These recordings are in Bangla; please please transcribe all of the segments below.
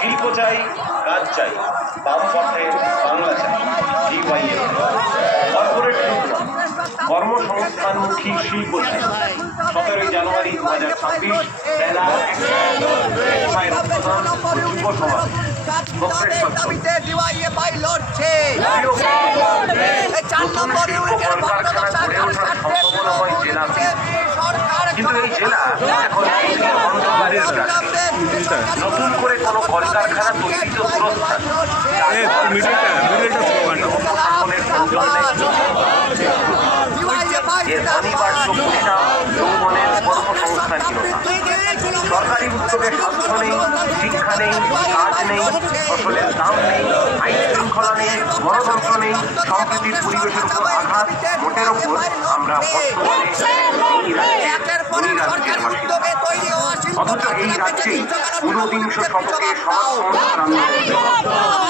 শিল্প চাই, কাজ চাই, বাম পথে বাংলা চাই। কর্পোরেট কর্মসংস্থানমুখী শিল্প চাই। 17 জানুয়ারি 2026 বেলা 1টায় রক্তদান ও যুব সমাবেশ। সম্ভাবনাময় জেলা, কিন্তু এই জেলা এখন অন্ধকারের রাশি। নতুন করে কোনো কলকারখানা তৈরি তো দূরস্থান, এর অনিবার্য পরিণাম যৌবনের কর্মসংস্থানহীনতা। সরকারি উদ্যোগে স্বাস্থ্য নেই, শিক্ষা নেই, কাজ নেই, ফসলের দাম নেই, আইন শৃঙ্খলা নেই, গণতন্ত্র নেই, সম্প্রীতির পরিবেশের উপর আঘাত। মোটের ওপর আমরা বর্তমানে অথচ এই রাজ্যেই ঊনবিংশ শতকে সমাজ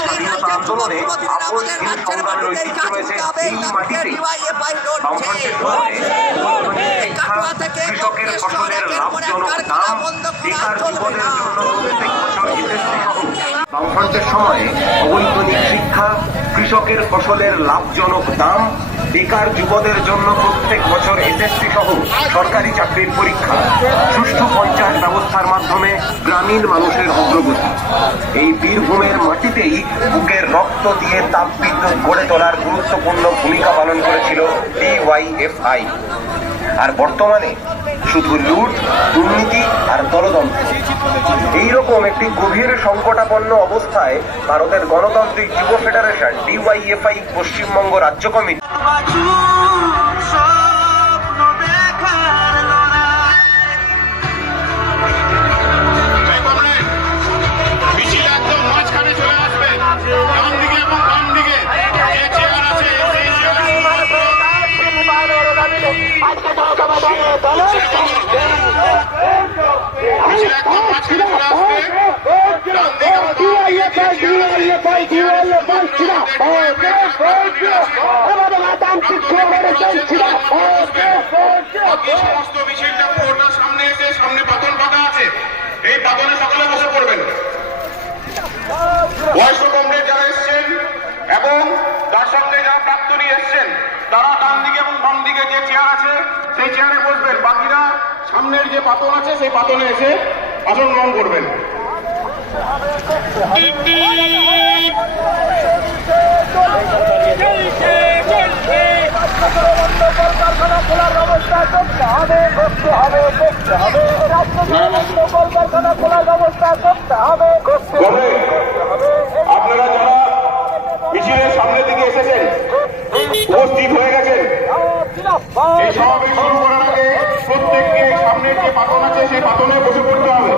স্বাধীনতা আন্দোলনে আপসহীন সংগ্রামের ঐতিহ্য রয়েছে এই মাটিতেই। বামফ্রন্টের সময়ে কৃষকের ফসলের লাভজনক দাম, বেকার যুবদের জন্য প্রত্যেক বছর বামফ্রন্টের সময়ে অবৈতনিক শিক্ষা, কৃষকের ফসলের লাভজনক দাম, বেকার যুবদের জন্য প্রত্যেক বছর এসএসসি সহ সরকারি চাকরির পরীক্ষা, সুষ্ঠু পঞ্চায়েত ব্যবস্থার মাধ্যমে গ্রামীণ মানুষের অগ্রগতি। এই বীরভূমের মাটিতেই বুকের রক্ত দিয়ে তাপবিদ্যুৎ গড়ে তোলার গুরুত্বপূর্ণ ভূমিকা পালন করেছিল ডিওয়াইএফআই। আর বর্তমানে শুধু লুট, দুর্নীতি আর দলতন্ত্র। এইরকম একটি গভীর সংকটাপন্ন অবস্থায় ভারতের গণতান্ত্রিক যুব ফেডারেশন ডিওয়াইএফআই পশ্চিমবঙ্গ রাজ্য কমিটি সামনে পাতন পাতা আছে, এই পাতনে সকালে বসে পড়বেন। বয়স্ক কমরেড যারা এসছেন এবং তার সঙ্গে যারা প্রাক্তনী এসছেন তারা ডান দিকে এবং বাম দিকে যে চেয়ার আছে সেই চেয়ারে বসবেন। বাকিরা সামনের যে পাতন আছে সেই পাতনে এসে আসন গ্রহণ করবেন। খোলার ব্যবস্থা করতে হবে, কলকারখানা খোলার ব্যবস্থা করতে হবে। আপনারা যারা মিছিলের সামনের দিকে এসেছেন, উপস্থিত হয়ে গেছেন, এই সমাবেশ শুরু করার আগে প্রত্যেককে সামনের যে পাতন আছে সেই পাতনে বসে পড়তে হবে।